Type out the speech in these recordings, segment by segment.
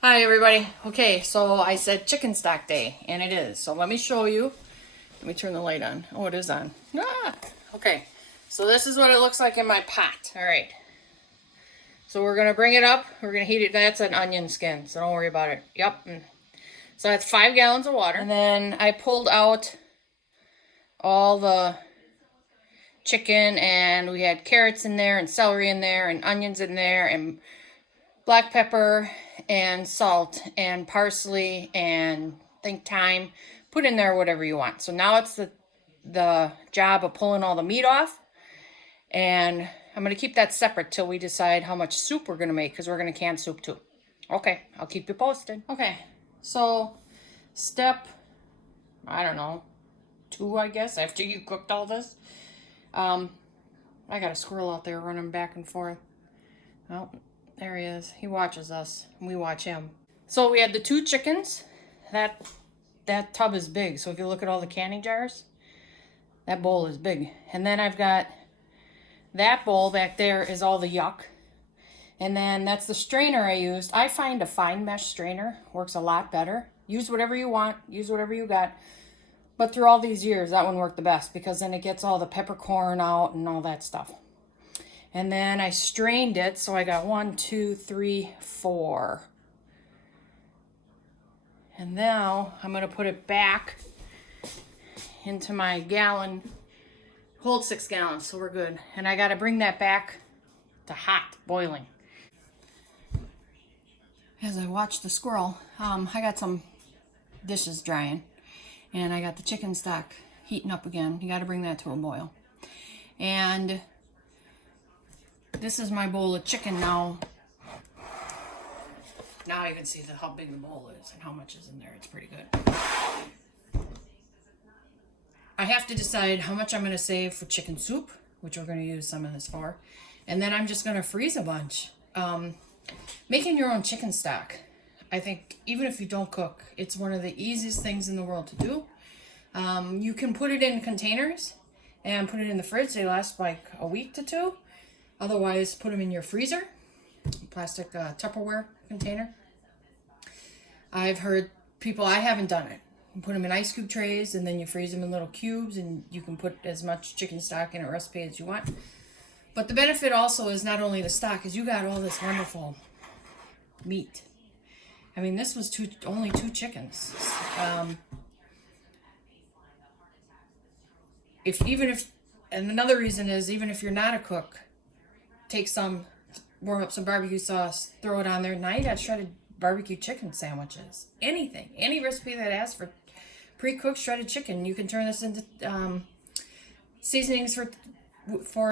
Hi everybody. Okay, so I said chicken stock day, and it is. So let me show you. Let me turn the light on. Oh, it is on. Ah, okay. So this is what it looks like in my pot. All right. So we're gonna bring it up. We're gonna heat it. That's an onion skin, so don't worry about it. Yep. So that's 5 gallons of water. And then I pulled out all the chicken, and we had carrots in there, and celery in there, and onions in there, and black pepper and salt and parsley and think thyme. Put in there whatever you want. So now it's the job of pulling all the meat off, and I'm going to keep that separate till we decide how much soup we're going to make, because we're going to can soup too. Okay, I'll keep you posted. Okay, so step, I don't know, 2, I guess, after you cooked all this. I got a squirrel out there running back and forth. Oh, there he is. He watches us, and we watch him. So we had the 2 chickens. That tub is big. So if you look at all the canning jars, that bowl is big. And then I've got that bowl back there is all the yuck. And then that's the strainer I used. I find a fine mesh strainer works a lot better. Use whatever you want. Use whatever you got. But through all these years, that one worked the best, because then it gets all the peppercorn out and all that stuff. And then I strained it, so I got 1, 2, 3, 4. And now I'm going to put it back into my gallon. Hold 6 gallons, so we're good. And I got to bring that back to hot, boiling. As I watch the squirrel, I got some dishes drying. And I got the chicken stock heating up again. You got to bring that to a boil. And this is my bowl of chicken now. Now you can see how big the bowl is and how much is in there. It's pretty good. I have to decide how much I'm going to save for chicken soup, which we're going to use some of this for. And then I'm just going to freeze a bunch. Making your own chicken stock, I think, even if you don't cook, it's one of the easiest things in the world to do. You can put it in containers and put it in the fridge. They last like a week to 2. Otherwise, put them in your freezer, plastic Tupperware container. I've heard people, I haven't done it. You put them in ice cube trays, and then you freeze them in little cubes, and you can put as much chicken stock in a recipe as you want. But the benefit also is not only the stock, is you got all this wonderful meat. I mean, this was only 2 chickens. And another reason is, even if you're not a cook, warm up some barbecue sauce, throw it on there. Now you got shredded barbecue chicken sandwiches. Anything, any recipe that asks for pre-cooked shredded chicken, you can turn this into seasonings for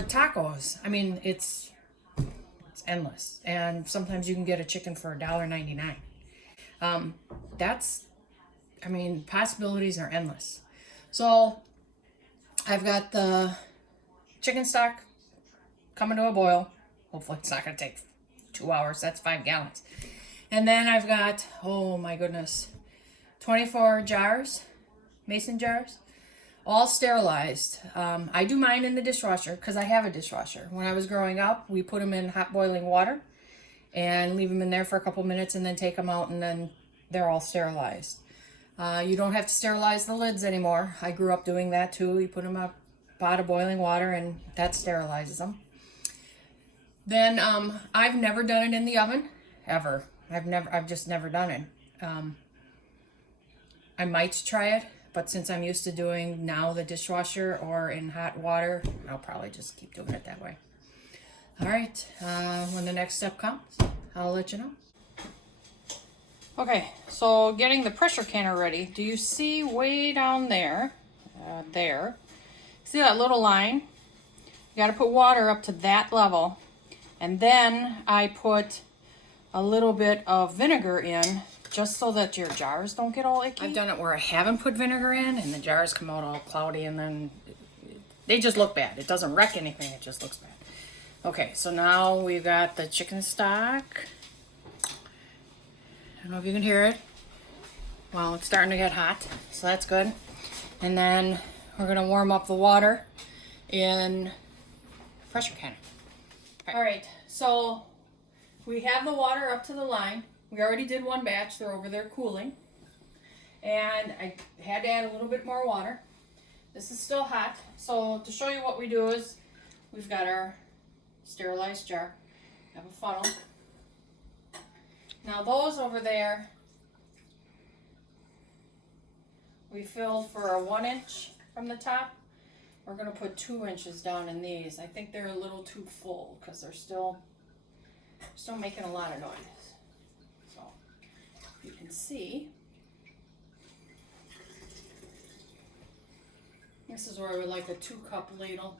tacos. I mean, it's endless. And sometimes you can get a chicken for $1.99. Possibilities are endless. So I've got the chicken stock coming to a boil. Hopefully it's not going to take 2 hours. That's 5 gallons. And then I've got, oh my goodness, 24 jars, mason jars, all sterilized. I do mine in the dishwasher because I have a dishwasher. When I was growing up, we put them in hot boiling water and leave them in there for a couple minutes, and then take them out, and then they're all sterilized. You don't have to sterilize the lids anymore. I grew up doing that too. You put them in a pot of boiling water, and that sterilizes them. Then I've never done it in the oven, ever. I've just never done it. I might try it, but since I'm used to doing now the dishwasher or in hot water, I'll probably just keep doing it that way. All right, when the next step comes, I'll let you know. Okay, so getting the pressure canner ready. Do you see way down there, see that little line? You got to put water up to that level. And then I put a little bit of vinegar in, just so that your jars don't get all icky. I've done it where I haven't put vinegar in, and the jars come out all cloudy, and then they just look bad. It doesn't wreck anything, it just looks bad. Okay, so now we've got the chicken stock. I don't know if you can hear it. Well, it's starting to get hot, so that's good. And then we're gonna warm up the water in pressure canner. All right, so we have the water up to the line. We already did one batch. They're over there cooling. And I had to add a little bit more water. This is still hot. So to show you what we do is we've got our sterilized jar. I have a funnel. Now those over there, we filled for a 1 inch from the top. We're going to put 2 inches down in these. I think they're a little too full because they're still making a lot of noise. So you can see, this is where I would like a 2-cup ladle.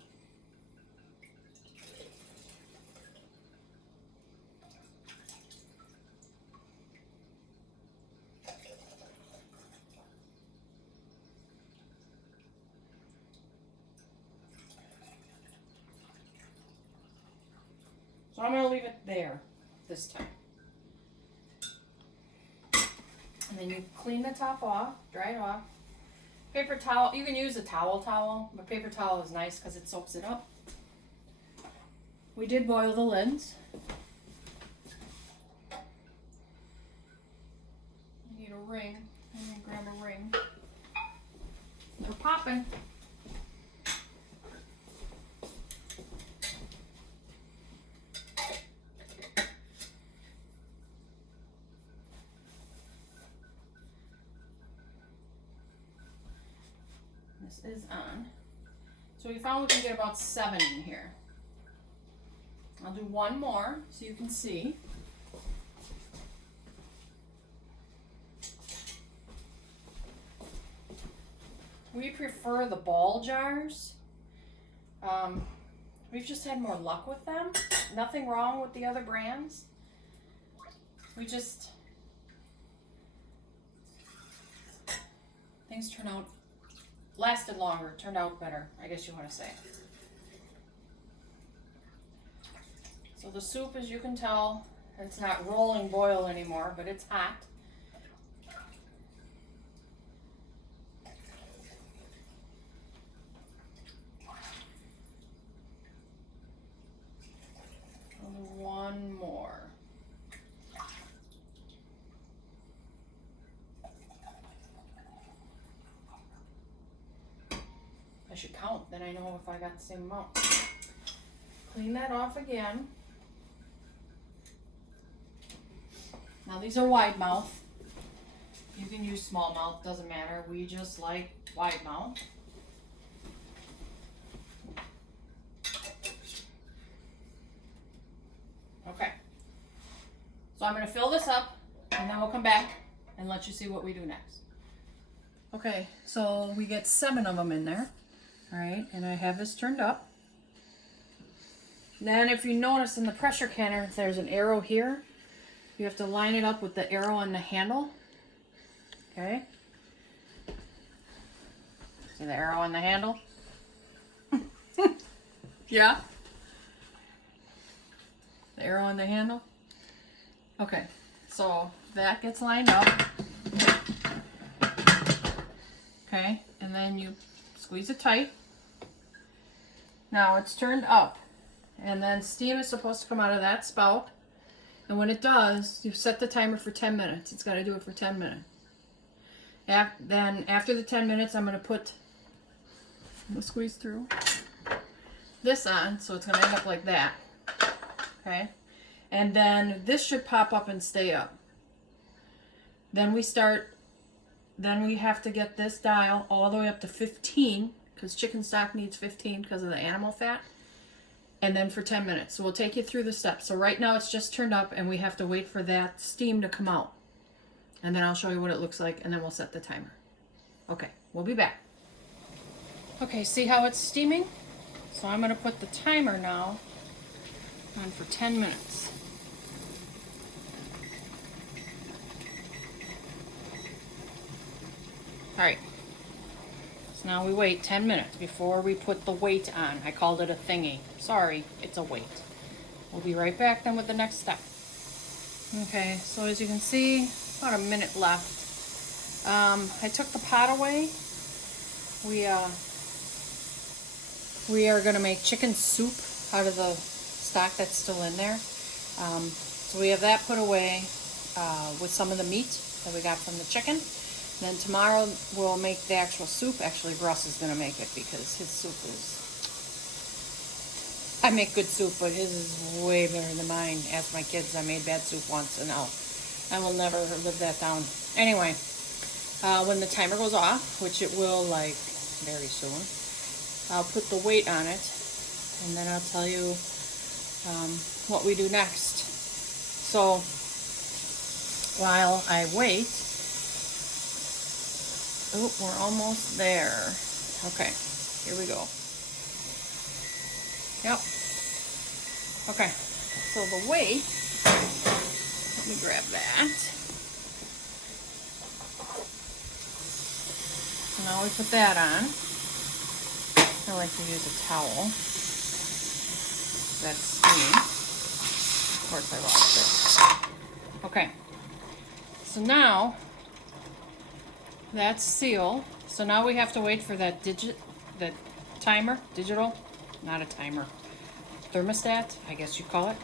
So I'm going to leave it there this time. And then you clean the top off, dry it off. Paper towel, you can use a towel, but paper towel is nice because it soaks it up. We did boil the lids. You need a ring. I'm going to grab a ring. They're popping. This is on. So we found we can get about 7 in here. I'll do one more so you can see. We prefer the ball jars. We've just had more luck with them. Nothing wrong with the other brands. Things turn out, lasted longer, turned out better, I guess you want to say. So the soup, as you can tell, it's not rolling boil anymore, but it's hot. One more. I should count, then I know if I got the same amount. Clean that off again. Now these are wide mouth. You can use small mouth, doesn't matter. We just like wide mouth. Okay. So I'm going to fill this up and then we'll come back and let you see what we do next. Okay, so we get 7 of them in there. All right, and I have this turned up. Then if you notice in the pressure canner, there's an arrow here. You have to line it up with the arrow on the handle. Okay. See the arrow on the handle? Yeah. The arrow on the handle. Okay, so that gets lined up. Okay, and then you squeeze it tight. Now it's turned up, and then steam is supposed to come out of that spout. And when it does, you set the timer for 10 minutes. It's got to do it for 10 minutes. Then after the 10 minutes, I'm going to squeeze through this on, so it's going to end up like that. Okay, and then this should pop up and stay up. Then we have to get this dial all the way up to 15, because chicken stock needs 15 because of the animal fat. And then for 10 minutes. So we'll take you through the steps. So right now it's just turned up and we have to wait for that steam to come out. And then I'll show you what it looks like and then we'll set the timer. Okay, we'll be back. Okay, see how it's steaming? So I'm going to put the timer now on for 10 minutes. Alright. So now we wait 10 minutes before we put the weight on. I called it a thingy. Sorry, it's a weight. We'll be right back then with the next step. Okay, so as you can see, about a minute left. I took the pot away. We are going to make chicken soup out of the stock that's still in there. So we have that put away. with some of the meat that we got from the chicken. Then tomorrow we'll make the actual soup. Actually, Russ is gonna make it because his soup is. I make good soup, but his is way better than mine. Ask my kids. I made bad soup once, and I will never live that down. Anyway, when the timer goes off, which it will like very soon, I'll put the weight on it, and then I'll tell you what we do next. So while I wait, oh, we're almost there. Okay, here we go. Yep. Okay, so the weight, let me grab that. So now we put that on. I like to use a towel. That's me. Of course I lost it. Okay, so now that's sealed. So now we have to wait for that timer, digital, not a timer, thermostat, I guess you call it,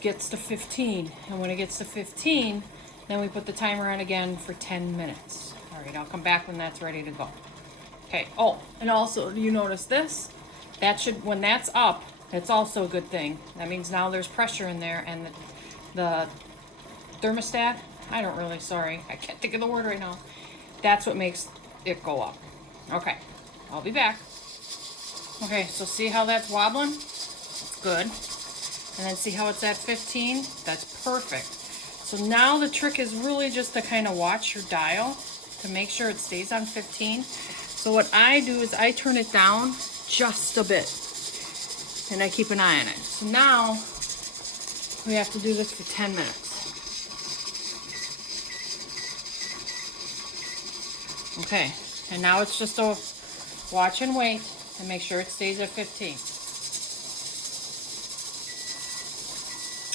gets to 15. And when it gets to 15, then we put the timer on again for 10 minutes. All right, I'll come back when that's ready to go. Okay, oh, and also, you notice this? That should, when that's up, it's also a good thing. That means now there's pressure in there, and the thermostat, I can't think of the word right now. That's what makes it go up. Okay, I'll be back. Okay, so see how that's wobbling? That's good. And then see how it's at 15? That's perfect. So now the trick is really just to kind of watch your dial to make sure it stays on 15. So what I do is I turn it down just a bit, and I keep an eye on it. So now we have to do this for 10 minutes. Okay, and now it's just a watch and wait and make sure it stays at 15.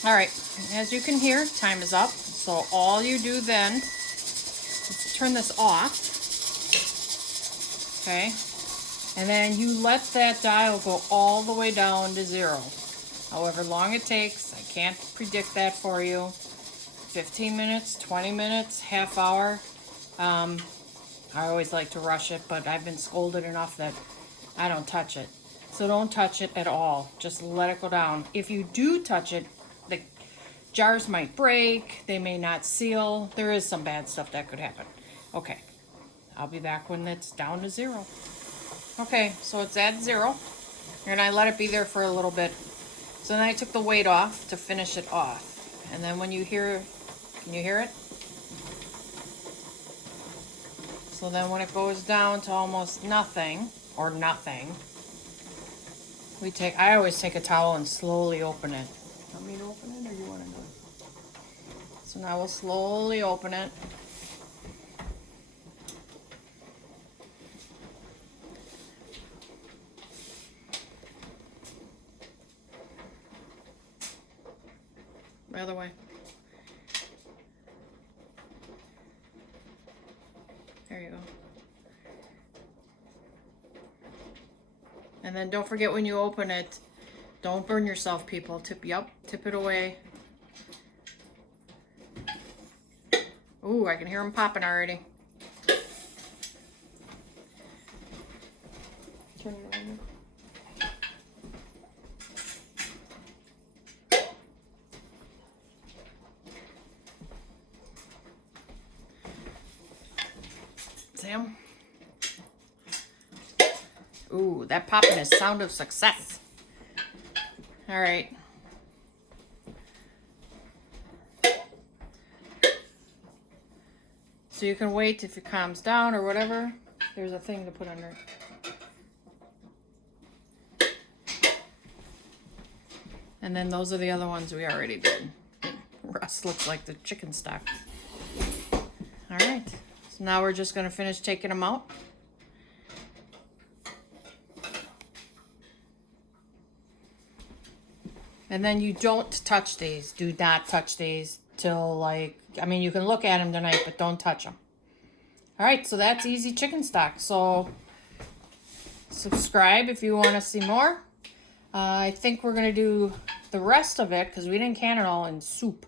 All right, as you can hear, time is up. So all you do then is turn this off. Okay, and then you let that dial go all the way down to 0. However long it takes, I can't predict that for you. 15 minutes, 20 minutes, half hour. I always like to rush it, but I've been scolded enough that I don't touch it. So don't touch it at all. Just let it go down. If you do touch it, the jars might break. They may not seal. There is some bad stuff that could happen. Okay. I'll be back when it's down to 0. Okay, so it's at 0, and I let it be there for a little bit. So then I took the weight off to finish it off. And then when you hear, can you hear it? So then when it goes down to almost nothing, or nothing, I always take a towel and slowly open it. Want me to open it, or you want to do it? So now we'll slowly open it. The other way. There you go. And then don't forget when you open it, don't burn yourself, people. Tip it away. Ooh, I can hear them popping already. Turn it over. Sam? Ooh, that popping is sound of success. All right. So you can wait if it calms down or whatever. There's a thing to put under it. And then those are the other ones we already did. Russ looks like the chicken stock. All right. So now we're just going to finish taking them out. And then you don't touch these. Do not touch these till you can look at them tonight, but don't touch them. All right, so that's easy chicken stock. So subscribe if you want to see more. I think we're going to do the rest of it because we didn't can it all in soup.